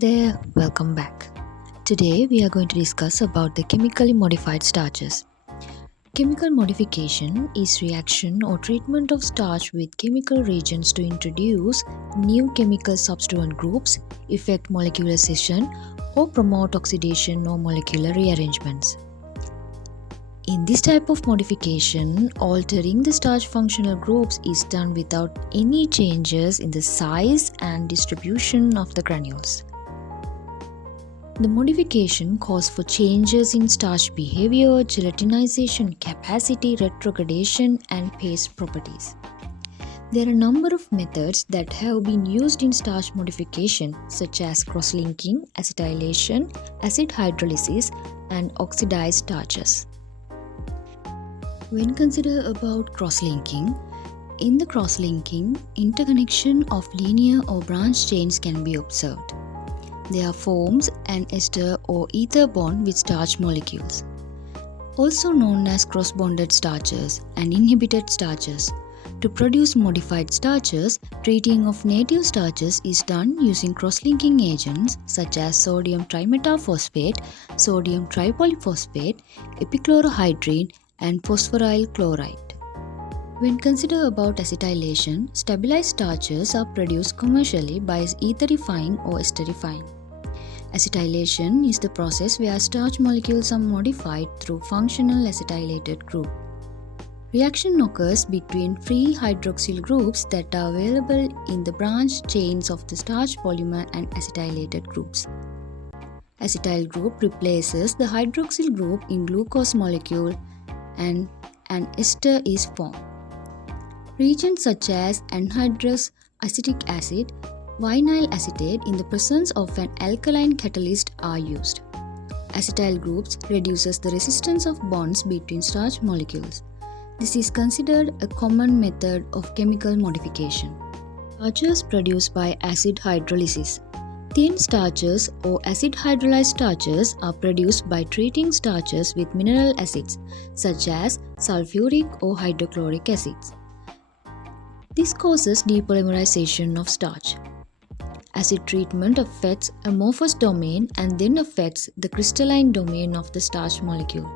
There, welcome back. Today we are going to discuss about the chemically modified starches. Chemical modification is reaction or treatment of starch with chemical reagents to introduce new chemical substituent groups, effect molecular scission, or promote oxidation or molecular rearrangements. In this type of modification, altering the starch functional groups is done without any changes in the size and distribution of the granules. The modification calls for changes in starch behavior, gelatinization capacity, retrogradation, and paste properties. There are a number of methods that have been used in starch modification, such as cross-linking, acetylation, acid hydrolysis, and oxidized starches. When considered about cross-linking, in the cross-linking, interconnection of linear or branch chains can be observed. There forms an ester or ether bond with starch molecules, also known as cross-bonded starches and inhibited starches. To produce modified starches, treating of native starches is done using cross-linking agents such as sodium trimetaphosphate, sodium tripolyphosphate, epichlorohydrin, and phosphoryl chloride. When considered about acetylation, stabilized starches are produced commercially by etherifying or esterifying. Acetylation is the process where starch molecules are modified through functional acetylated group. Reaction occurs between free hydroxyl groups that are available in the branch chains of the starch polymer and acetylated groups. Acetyl group replaces the hydroxyl group in glucose molecule and an ester is formed. Reagents such as anhydrous acetic acid, vinyl acetate in the presence of an alkaline catalyst are used. Acetyl groups reduces the resistance of bonds between starch molecules. This is considered a common method of chemical modification. Starches produced by acid hydrolysis. Thin starches or acid hydrolyzed starches are produced by treating starches with mineral acids such as sulfuric or hydrochloric acids. This causes depolymerization of starch. Acid treatment affects amorphous domain and then affects the crystalline domain of the starch molecule.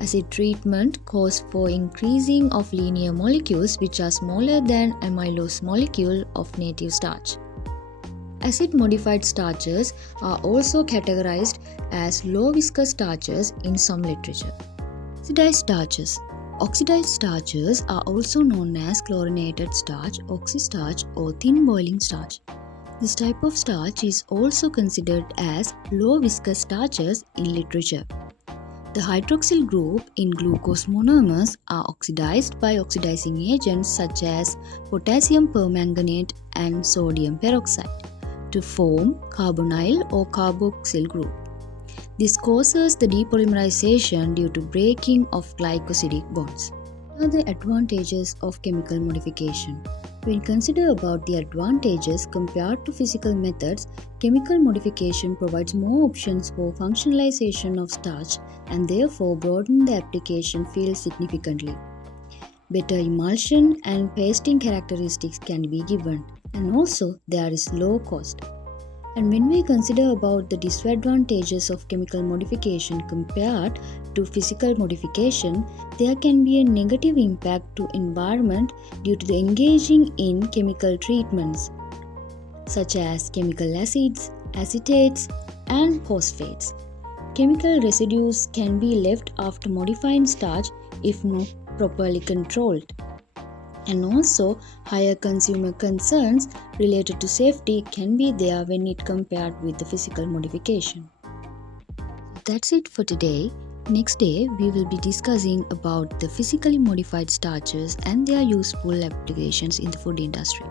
Acid treatment calls for increasing of linear molecules which are smaller than amylose molecule of native starch. Acid modified starches are also categorized as low viscous starches in some literature. Oxidized starches. Oxidized starches are also known as chlorinated starch, oxystarch, or thin boiling starch. This type of starch is also considered as low viscous starches in literature. The hydroxyl group in glucose monomers are oxidized by oxidizing agents such as potassium permanganate and sodium peroxide to form carbonyl or carboxyl group. This causes the depolymerization due to breaking of glycosidic bonds. What are the advantages of chemical modification? When considered about the advantages compared to physical methods, chemical modification provides more options for functionalization of starch and therefore broaden the application field significantly. Better emulsion and pasting characteristics can be given, and also there is low cost. And when we consider about the disadvantages of chemical modification compared to physical modification, there can be a negative impact to environment due to the engaging in chemical treatments such as chemical acids, acetates, and phosphates. Chemical residues can be left after modifying starch if not properly controlled. And also, higher consumer concerns related to safety can be there when it compared with the physical modification. That's it for today. Next day, we will be discussing about the physically modified starches and their useful applications in the food industry.